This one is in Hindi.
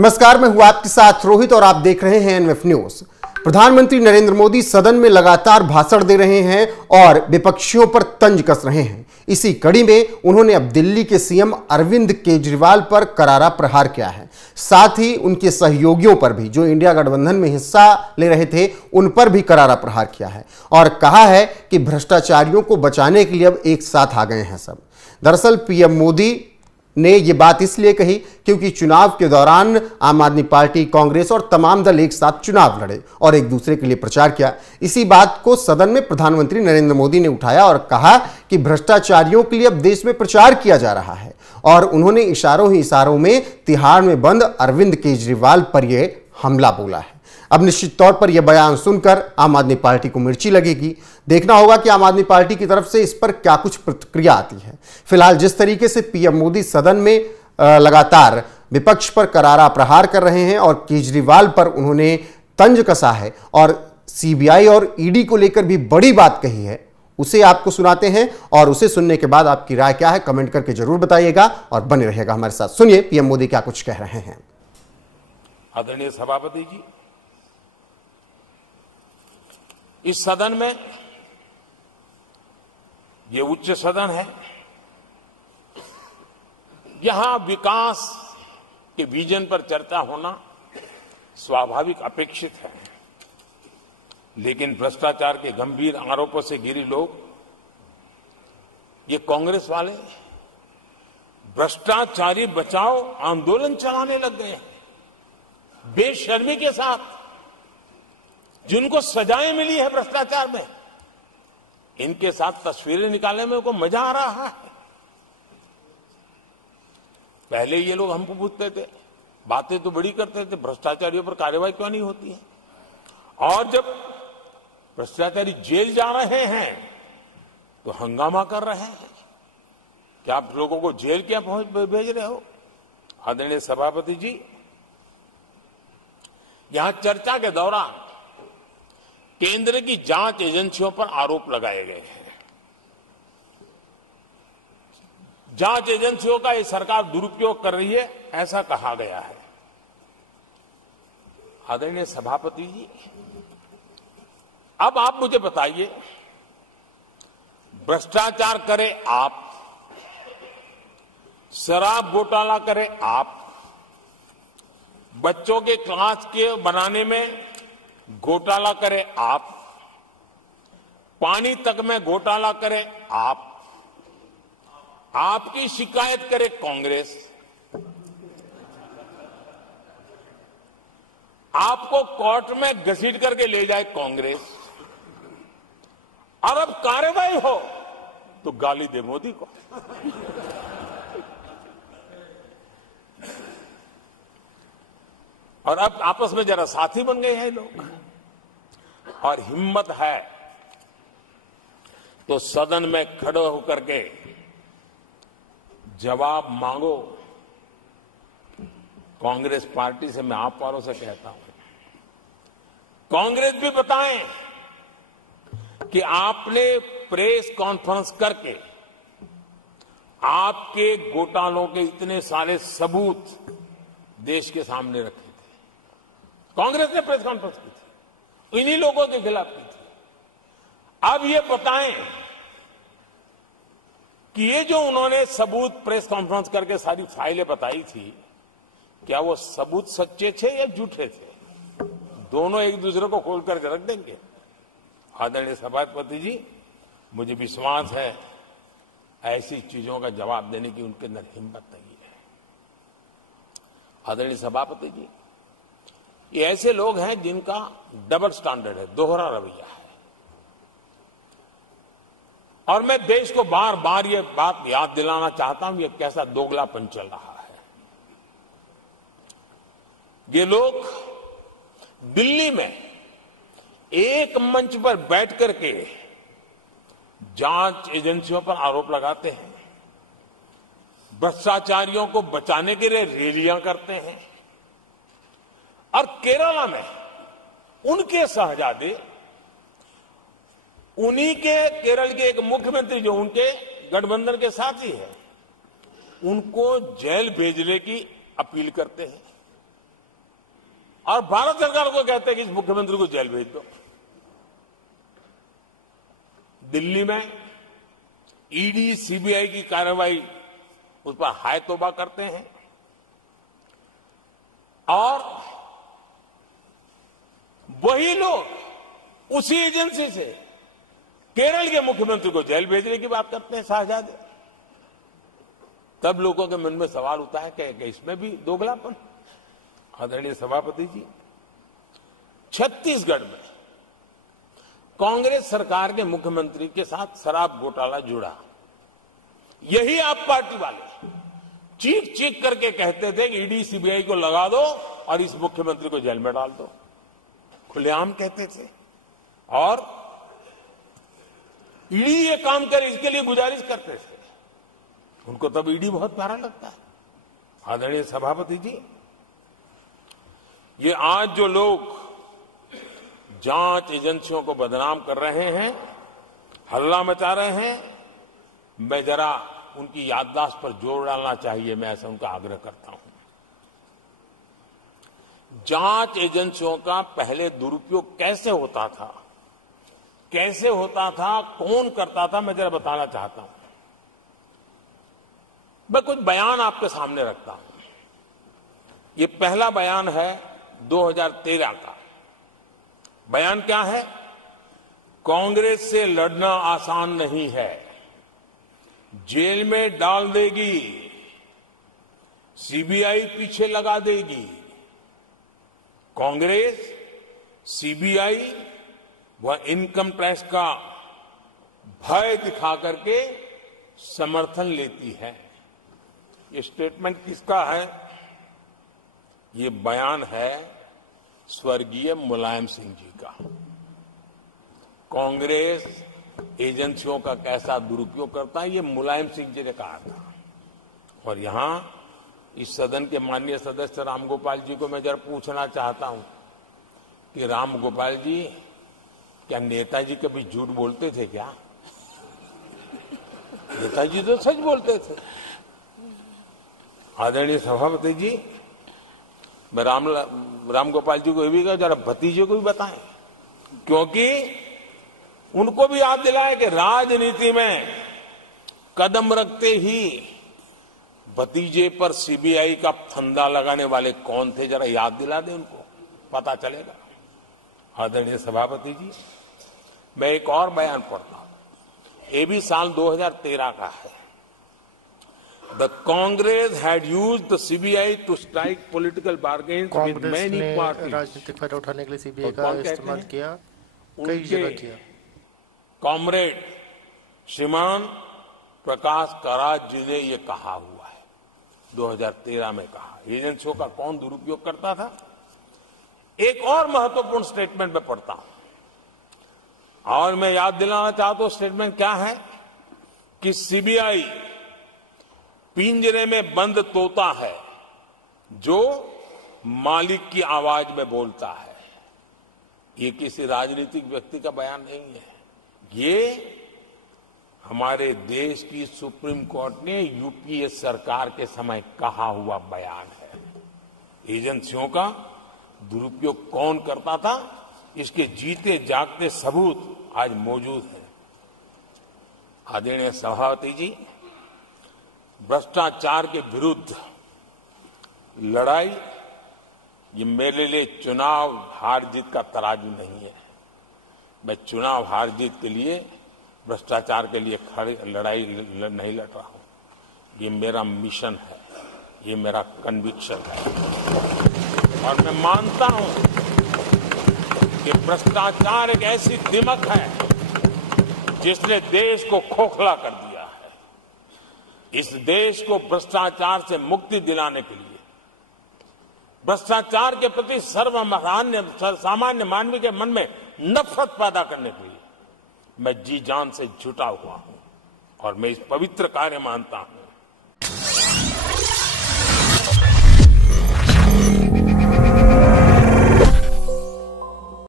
नमस्कार, मैं हूं आपके साथ रोहित और आप देख रहे हैं एनएफ न्यूज। प्रधानमंत्री नरेंद्र मोदी सदन में लगातार भाषण दे रहे हैं और विपक्षियों पर तंज कस रहे हैं। इसी कड़ी में उन्होंने अब दिल्ली के सीएम अरविंद केजरीवाल पर करारा प्रहार किया है। साथ ही उनके सहयोगियों पर भी, जो इंडिया गठबंधन में हिस्सा ले रहे थे, उन पर भी करारा प्रहार किया है और कहा है कि भ्रष्टाचारियों को बचाने के लिए अब एक साथ आ गए हैं सब। दरअसल पीएम मोदी ने यह बात इसलिए कही क्योंकि चुनाव के दौरान आम आदमी पार्टी, कांग्रेस और तमाम दल एक साथ चुनाव लड़े और एक दूसरे के लिए प्रचार किया। इसी बात को सदन में प्रधानमंत्री नरेंद्र मोदी ने उठाया और कहा कि भ्रष्टाचारियों के लिए अब देश में प्रचार किया जा रहा है और उन्होंने इशारों ही इशारों में तिहाड़ में बंद अरविंद केजरीवाल पर यह हमला बोला है। अब निश्चित तौर पर यह बयान सुनकर आम आदमी पार्टी को मिर्ची लगेगी। देखना होगा कि आम आदमी पार्टी की तरफ से इस पर क्या कुछ प्रतिक्रिया आती है। फिलहाल जिस तरीके से पीएम मोदी सदन में लगातार विपक्ष पर करारा प्रहार कर रहे हैं और केजरीवाल पर उन्होंने तंज कसा है और सीबीआई और ईडी को लेकर भी बड़ी बात कही है, उसे आपको सुनाते हैं और उसे सुनने के बाद आपकी राय क्या है कमेंट करके जरूर बताइएगा और बने रहिएगा हमारे साथ। सुनिए पीएम मोदी क्या कुछ कह रहे हैं। आदरणीय सभापति जी, इस सदन में, ये उच्च सदन है, यहां विकास के विजन पर चर्चा होना स्वाभाविक अपेक्षित है, लेकिन भ्रष्टाचार के गंभीर आरोपों से घिरे लोग, ये कांग्रेस वाले भ्रष्टाचारी बचाओ आंदोलन चलाने लग गए हैं बेशर्मी के साथ। जिनको सजाएं मिली है भ्रष्टाचार में, इनके साथ तस्वीरें निकालने में को मजा आ रहा है। पहले ये लोग हमको पूछते थे, बातें तो बड़ी करते थे, भ्रष्टाचारियों पर कार्रवाई क्यों नहीं होती है? और जब भ्रष्टाचारी जेल जा रहे हैं तो हंगामा कर रहे हैं। क्या आप लोगों को जेल क्या भेज रहे हो? आदरणीय सभापति जी, यहां चर्चा के दौरान केंद्र की जांच एजेंसियों पर आरोप लगाए गए हैं। जांच एजेंसियों का ये सरकार दुरुपयोग कर रही है, ऐसा कहा गया है। आदरणीय सभापति जी, अब आप मुझे बताइए, भ्रष्टाचार करे आप, शराब घोटाला करे आप, बच्चों के क्लास के बनाने में घोटाला करे आप, पानी तक में घोटाला करे आप, आपकी शिकायत करे कांग्रेस, आपको कोर्ट में घसीट करके ले जाए कांग्रेस, और अब कार्रवाई हो तो गाली दे मोदी को। और अब आपस में जरा साथी बन गए हैं लोग, और हिम्मत है तो सदन में खड़े होकर के जवाब मांगो। कांग्रेस पार्टी से मैं आप वालों से कहता हूं, कांग्रेस भी बताएं कि आपने प्रेस कॉन्फ्रेंस करके आपके घोटालों के इतने सारे सबूत देश के सामने रखे थे। कांग्रेस ने प्रेस कॉन्फ्रेंस की थी, इन्हीं लोगों के खिलाफ की थी। अब ये बताएं कि ये जो उन्होंने सबूत प्रेस कॉन्फ्रेंस करके सारी फाइलें बताई थी, क्या वो सबूत सच्चे थे या झूठे थे? दोनों एक दूसरे को खोल करके रख देंगे। आदरणीय सभापति जी, मुझे विश्वास है ऐसी चीजों का जवाब देने की उनके अंदर हिम्मत नहीं है। आदरणीय सभापति जी, ये ऐसे लोग हैं जिनका डबल स्टैंडर्ड है, दोहरा रवैया है, और मैं देश को बार बार ये बात याद दिलाना चाहता हूं, ये कैसा दोगलापन चल रहा है। ये लोग दिल्ली में एक मंच पर बैठ करके जांच एजेंसियों पर आरोप लगाते हैं, भ्रष्टाचारियों को बचाने के लिए रैलियां करते हैं, और केरला में उनके शहजादे, उन्हीं के केरल के एक मुख्यमंत्री जो उनके गठबंधन के साथी है, उनको जेल भेजने की अपील करते हैं। और भारत सरकार को कहते हैं कि इस मुख्यमंत्री को जेल भेज दो। दिल्ली में ईडी सीबीआई की कार्रवाई उस पर हाय तौबा करते हैं और वही लोग उसी एजेंसी से केरल के मुख्यमंत्री को जेल भेजने की बात करते हैं, शाहजादे। तब लोगों के मन में सवाल उठता है कि इसमें भी दोगलापन। आदरणीय सभापति जी, छत्तीसगढ़ में कांग्रेस सरकार के मुख्यमंत्री के साथ शराब घोटाला जुड़ा। यही आप पार्टी वाले चीख चीख करके कहते थे कि ईडी सीबीआई को लगा दो और इस मुख्यमंत्री को जेल में डाल दो, खुलेआम कहते थे। और ईडी ये काम करे इसके लिए गुजारिश करते थे। उनको तब ईडी बहुत प्यारा लगता है। आदरणीय सभापति जी, ये आज जो लोग जांच एजेंसियों को बदनाम कर रहे हैं, हल्ला मचा रहे हैं, मैं जरा उनकी याददाश्त पर जोर डालना चाहिए, मैं ऐसा उनका आग्रह करता हूं। जांच एजेंसियों का पहले दुरुपयोग कैसे होता था, कौन करता था, मैं जरा बताना चाहता हूं। मैं कुछ बयान आपके सामने रखता हूं। ये पहला बयान है 2013 का। बयान क्या है? कांग्रेस से लड़ना आसान नहीं है, जेल में डाल देगी, सीबीआई पीछे लगा देगी। कांग्रेस सीबीआई व इनकम टैक्स का भय दिखा करके समर्थन लेती है। ये स्टेटमेंट किसका है? ये बयान है स्वर्गीय मुलायम सिंह जी का। कांग्रेस एजेंसियों का कैसा दुरुपयोग करता है, ये मुलायम सिंह जी ने कहा था। और यहां इस सदन के माननीय सदस्य रामगोपाल जी को मैं जरा पूछना चाहता हूं कि रामगोपाल जी, क्या नेताजी कभी झूठ बोलते थे क्या? नेताजी तो सच बोलते थे। आदरणीय सभापति जी, मैं रामगोपाल जी को ये भी कहा जरा भतीजे को भी बताएं, क्योंकि उनको भी याद दिलाए कि राजनीति में कदम रखते ही भतीजे पर सीबीआई का फंदा लगाने वाले कौन थे, जरा याद दिला दें उनको, पता चलेगा। आदरणीय सभापति जी, मैं एक और बयान पढ़ता हूं। ये भी साल 2013 का है। The Congress had used the CBI to strike political bargains with many parties. राजनीतिक फायदा उठाने के लिए सीबीआई का इस्तेमाल किया, कई जगह किया। कॉमरेड श्रीमान प्रकाश कराज जी ने ये कहा हुआ है, 2013 में कहा। एजेंसियों का कौन दुरुपयोग करता था? एक और महत्वपूर्ण स्टेटमेंट में पढ़ता हूं और मैं याद दिलाना चाहता हूं। स्टेटमेंट क्या है कि सीबीआई पिंजरे में बंद तोता है जो मालिक की आवाज में बोलता है। ये किसी राजनीतिक व्यक्ति का बयान नहीं है, ये हमारे देश की सुप्रीम कोर्ट ने यूपीए सरकार के समय कहा हुआ बयान है। एजेंसियों का दुरुपयोग कौन करता था, इसके जीते जागते सबूत आज मौजूद है। आदरणीय सभापति जी, भ्रष्टाचार के विरुद्ध लड़ाई ये मेरे लिए चुनाव हार जीत का तराजू नहीं है। मैं चुनाव हार जीत के लिए, भ्रष्टाचार के लिए लड़ाई नहीं लड़ रहा हूं। ये मेरा मिशन है, ये मेरा कन्विक्शन है। और मैं मानता हूं कि भ्रष्टाचार एक ऐसी दिमक है जिसने देश को खोखला कर दिया। इस देश को भ्रष्टाचार से मुक्ति दिलाने के लिए, भ्रष्टाचार के प्रति सामान्य मानवी के मन में नफरत पैदा करने के लिए मैं जी जान से जुटा हुआ हूं और मैं इस पवित्र कार्य मानता हूं